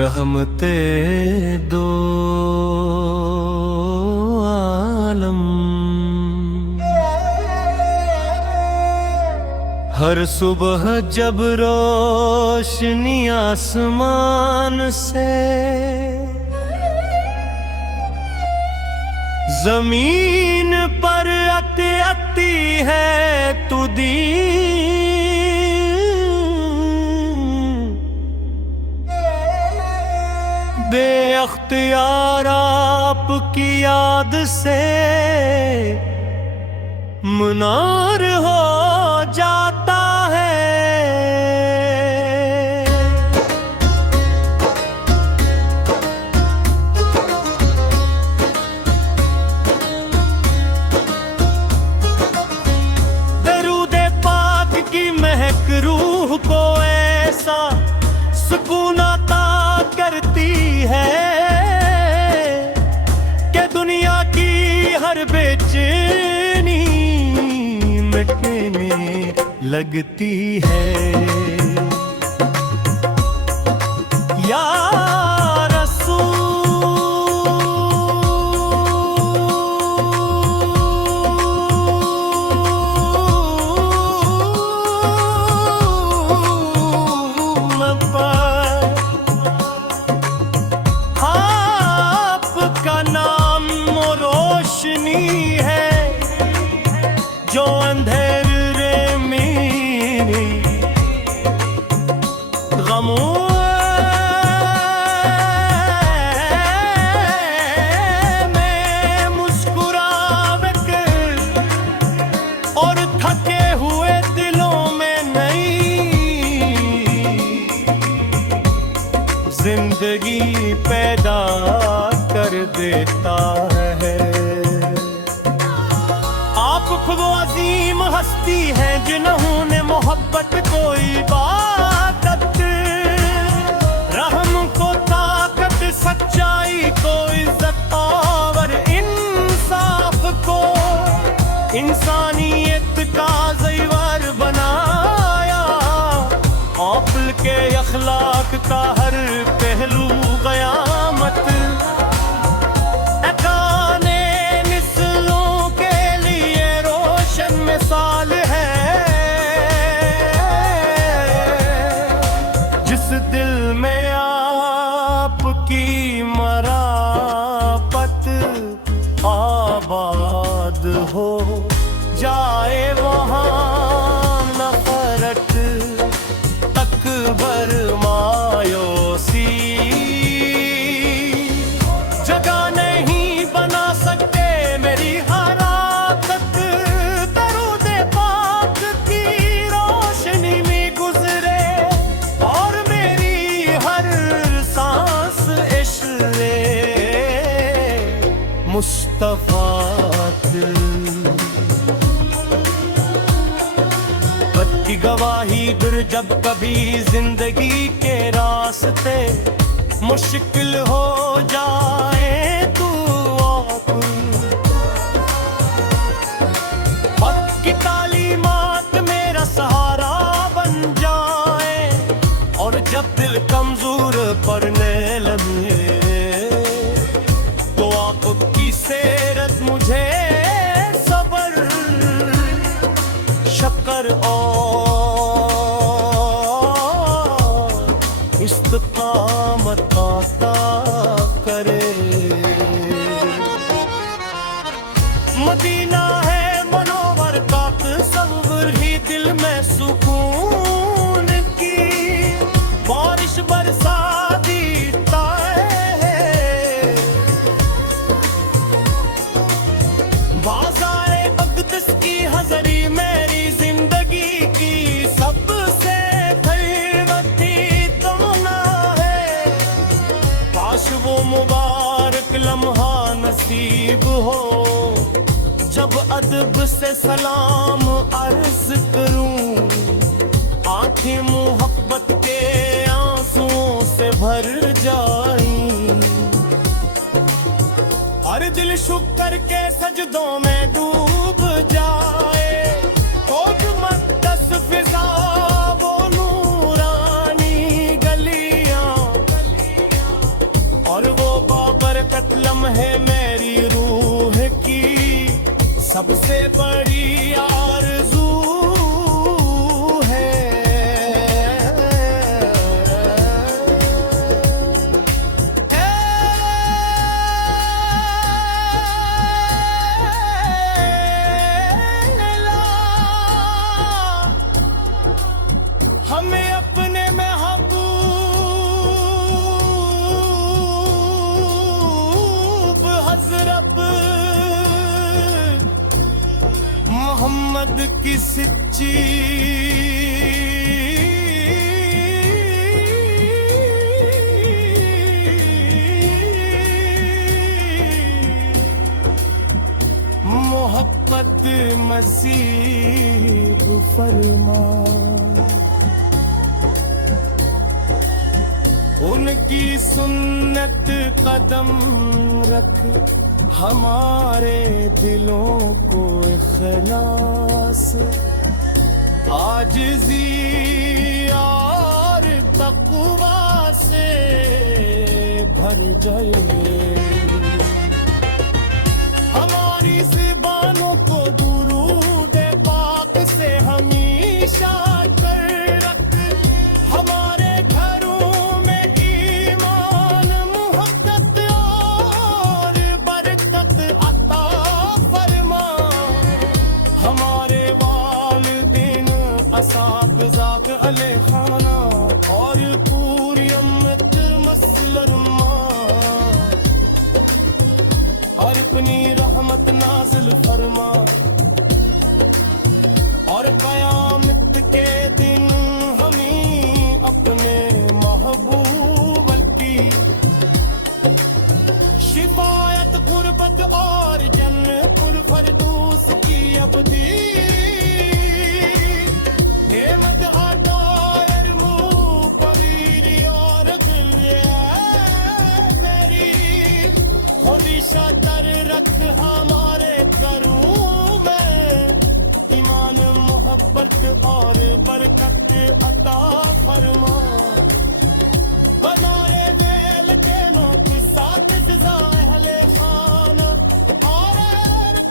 रहमते दो आलम। हर सुबह जब रोशनी आसमान से जमीन पर आती है तू दी, बेअख्तियार आपकी याद से मुनार हो जाता है। दरूदे पाक की महक रूह को ऐसा सुकून अता करती है कि दुनिया की हर बेचैनी मिटने लगती है। या है जो अंधेरे में गमों में मुस्कुरावे और थके हुए दिलों में नई जिंदगी पैदा कर देता है। खुद अजीम हस्ती है जिन्होंने मोहब्बत को इबादत, रहम को ताकत, सच्चाई को इज्जत और इंसाफ को इंसानियत का ज़ेवर बनाया। औक़ल के अखलाक का हर पहलू क़यामत साल है। जिस दिल में आपकी मरापत आबाद हो जाए वहाँ नफरत तकबर मायूसी जगह नहीं बना सकते मेरी वक्त की गवाही फिर जब कभी जिंदगी के रास्ते मुश्किल हो जाए तू आप, वक्त की तालीमात मेरा सहारा बन जाए और जब दिल कमजोर पड़ने लगे तो आपकी सेरत मुझे सब्र शक्र और इस्तिकामत अता करे। मदीना है मनोवर का तस्वीर ही दिल में सुकून की बारिश बरसा देता है। बाज़ारे अक़दस की हज़री मेरी जिंदगी की सबसे खलवती तमन्ना है। काश वो मुबारक लम्हा नसीब हो जब अदब से सलाम अर्ज करूं, आंखें मोहब्बत के आंसुओं से भर जाईं, हर दिल शुक्र के सजदों में डूब जाए। तो मुक़द्दस फिज़ा वो नूरानी गलियां तुम है मेरी रूह की सबसे बड़ी आरज़ू है। हमें अपने महबूब हजरत मोहम्मद की सच्ची मोहब्बत नसीब फरमा। उनकी सुन्नत कदम रख हमारे दिलों को इखलास आजिज़ी और तक़वा से भर जाए। हमारी ज़ुबानों को दुरूद पाक से हमेशा कर रख। हमारे घरों में ईमान मोहब्बत और बरकत अता फरमा। हमारे वालिदैन असातिज़ात अहले खाना और पूरी उम्मत मसलरमा और अपनी रहमत नाज़िल फरमा। और क़यामत के दिन हमें अपने महबूब की शिफायत गुरबत और जन्नतुल फरदौस की अबदी नेमत दायर मुक़र्री और मेरी हमेशा तर रख हमारे घरों में ईमान मोहब्बत और बरकत अता फरमा। बनाए वेल तेनों के साथ जज़ा अहले खाना और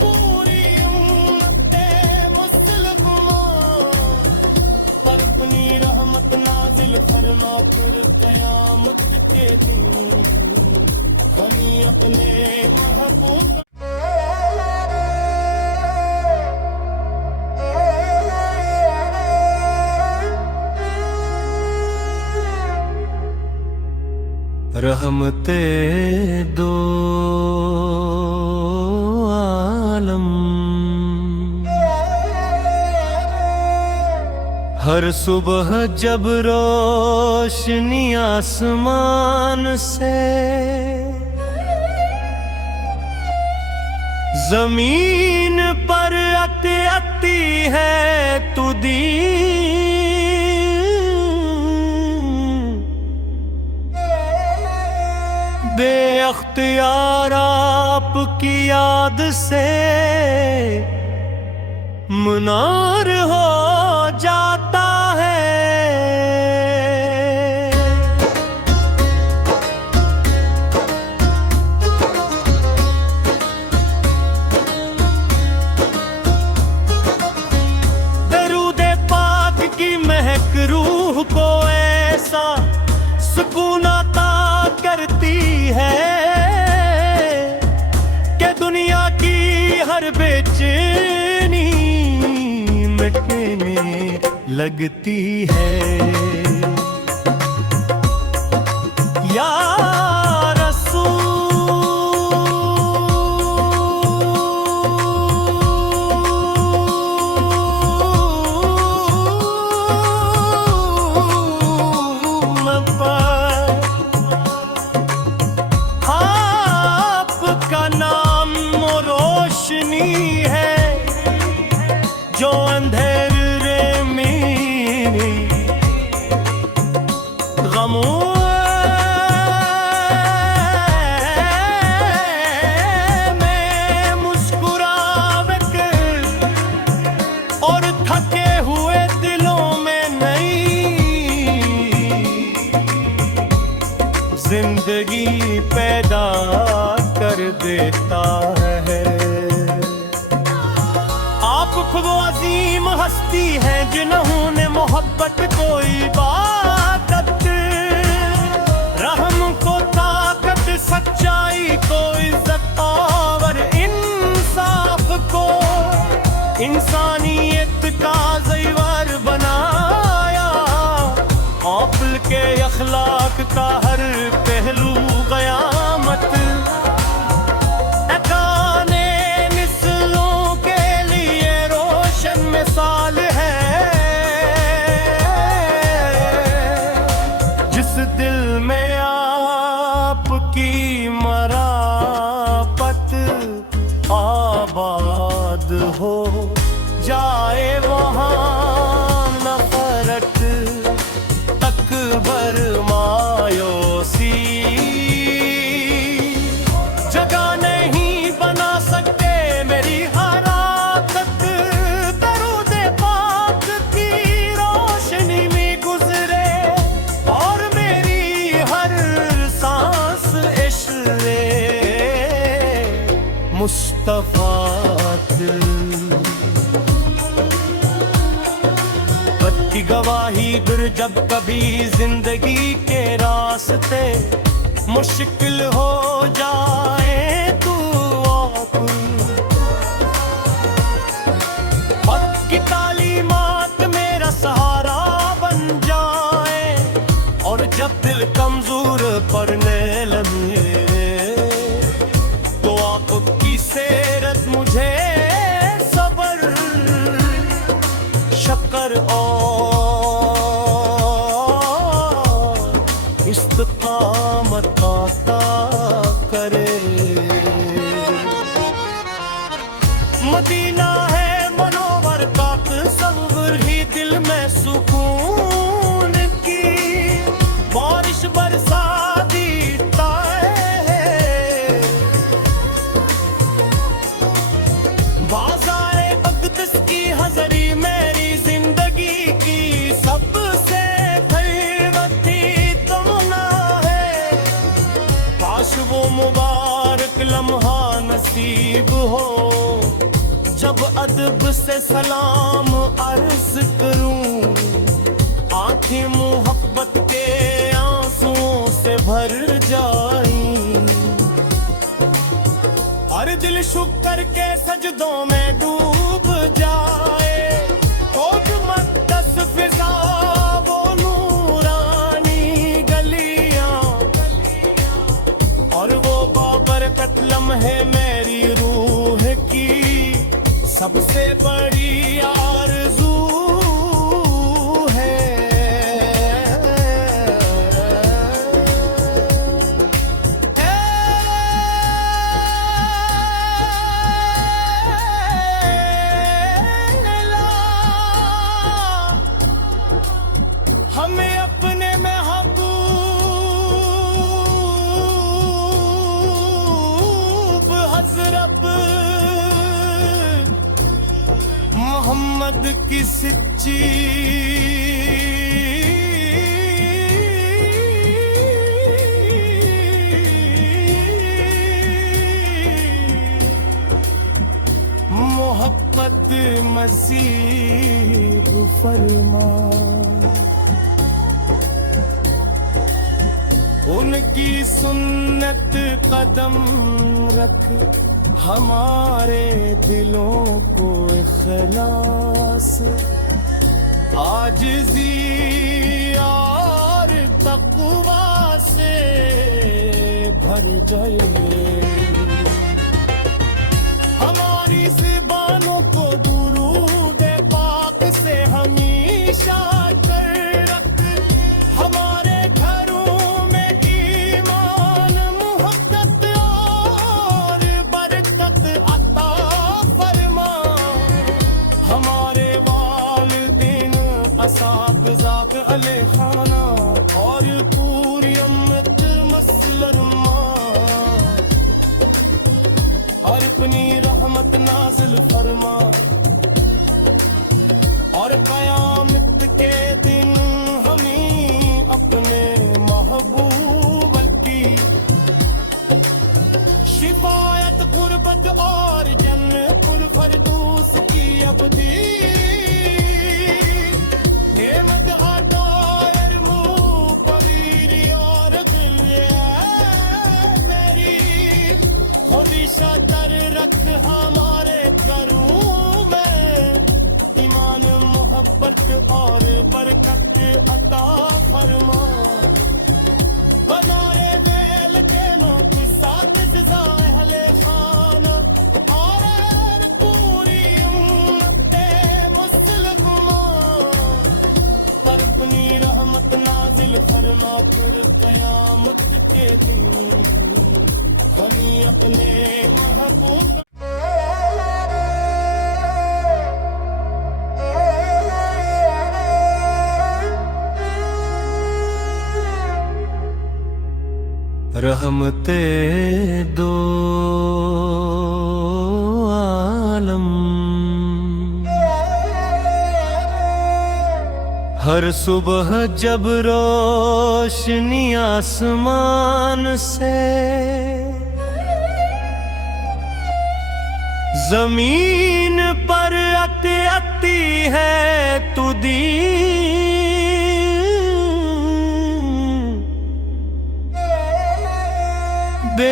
पूरी उम्मत मुसलमान पर अपनी रहमत नाज़िल फरमा। फिर क़यामत के दिन हमें अपने महबूब रहमते दो आलम हर सुबह जब रोशनी आसमान से जमीन पर आती है तू दी बेअख्तियार आपकी याद से मुनार हो जाता है। दरूदे पाक की महक रूह को ऐसा सुकून अता करती है कि दुनिया की हर बेचैनी मिटने लगती है। या है जो अंधेरे में गमों में मुस्कुरावे और थके हुए दिलों में नई जिंदगी पैदा कर देता है। आप खुद अजीम हस्ती हैं जिन्होंने मोहब्बत को इबादत, रहम को ताकत, सच्चाई को इज्जत और इंसाफ को इंसानियत का ज़ेवर बनाया। आपल के अखलाक का हर पहलू क़यामत अकाने नस्लों के लिए रोशन मिसाल है। जिस दिल में आपकी मरापत आबाद हो जाए वहाँ नफरत अकबर मायूसी जगह नहीं बना सकते मेरी हराकत। दरूद पाक की रोशनी में गुजरे और मेरी हर सांस इश्क़े मुस्तफ़ा की गवाही फिर जब कभी जिंदगी के रास्ते मुश्किल हो जाए तू आप की तालीमात मेरा सहारा बन जाए। और जब दिल कमजोर पड़ने लगे तो आपकी सेरत मुझे सब्र शक्र और इस्तिक़ामत अता करे। मदीना है मनोवर का तस्वुर ही दिल में सुकून की बारिश बरसा देता है। बाज़ारे अक़दस की हज़री मेरी जिंदगी की सबसे खलवती तमन्ना है। काश वो मुबारक लम्हा नसीब हो जब अदब से सलाम अर्ज करूं। आंखें मोहब्बत के आंसुओं से भर जाईं। हर दिल शुक्र के सजदों में डूब जाए। मक़दस फिज़ा वो नूरानी गलियां और वो बाबरकत लम्हे मेरी रूह की सबसे बड़ी आरज़ू है। हमें अपने महबूब हज़रत मोहम्मद की सच्ची मोहब्बत नसीब फरमा। उनकी सुन्नत कदम रख हमारे दिलों को इखलास आजिज़ी और तक़वा से भर जाए। हमारी ज़ुबानों को दुरूद पाक से हमेशा कर रख। हमारे घरों में ईमान मोहब्बत और बरकत अता फरमा। हमारे वालिदैन असातिज़ा अले खाना और पूरी उम्मत मसलरमा और अपनी रहमत नाज़िल फरमा। और क़यामत के दिन हमें अपने महबूब की शिफायत गुर्बत और जन्नत फरदूस की अवधि नेमत हादायर मुँह पवीरी और गिले मेरी हमेशा तर रख हमारे करूँ मैं ईमान मोहब्बत और बरकत अता फरमा बनाए वेल तेनों के साथ जज़ा अहले खाना और पूरी उम्मत मुसलमान पर अपनी रहमत नाजिल फरमा फिर क़यामत के दिन हमें अपने महबूब रहमते दो आलम हर सुबह जब रोशनी आसमान से जमीन पर आती है तू दी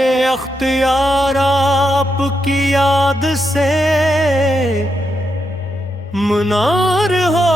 बेअख्तियार आपकी याद से मुनार हो